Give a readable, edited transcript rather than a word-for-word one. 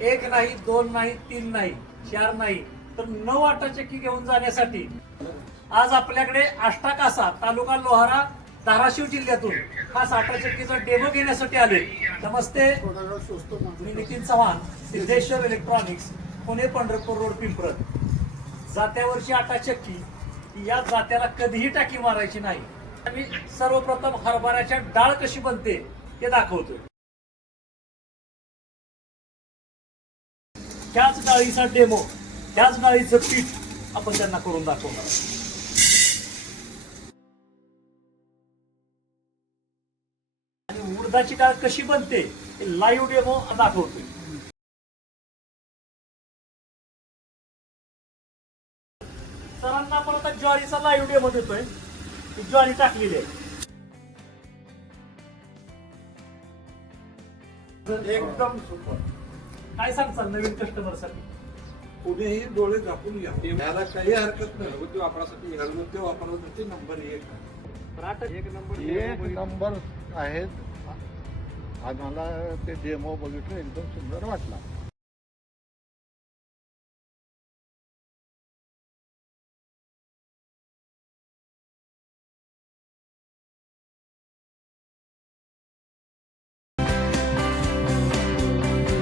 एक नाही, दोन नाही, तीन नाही, चार नाही, तर 9 आटा चक्की घेऊन जाण्यासाठी आज आपल्याकडे आष्टाकासा तालुका लोहारा धाराशिव जिल्ह्यातून खास आटा चक्कीचा डेमो घेण्यासाठी आले. नमस्ते, मी नितीन चव्हाण, सिद्धेश्वर इलेक्ट्रॉनिक्स, पुणे पंढरपूर रोड, पिंपरत. जात्यावरची आटा चक्की या जात्याला कधीही टाकी मारायची नाही. मी सर्वप्रथम हरभऱ्याच्या डाळ कशी बनते ते दाखवतोय. त्याच डाळीचा डेमो, त्याच डाळीचं पीठ आपण त्यांना करून दाखवणार. आणि उडदाची डाळ कशी बनते लाईव्ह डेमो दाखवतोय. सरांना आपण आता ज्वारीचा लाईव्ह डेमो देतोय. ज्वारी टाकलेली आहे. एकदम सुपर. काय सांगचाल नवीन कस्टमर साठी? कुणीही डोळे झाकून घ्या, याला काही हरकत नाही. घरगुती वापरासाठी नंबर 1 नंबर आहेत. आम्हाला ते डेमो बघितलं एकदम सुंदर वाटला.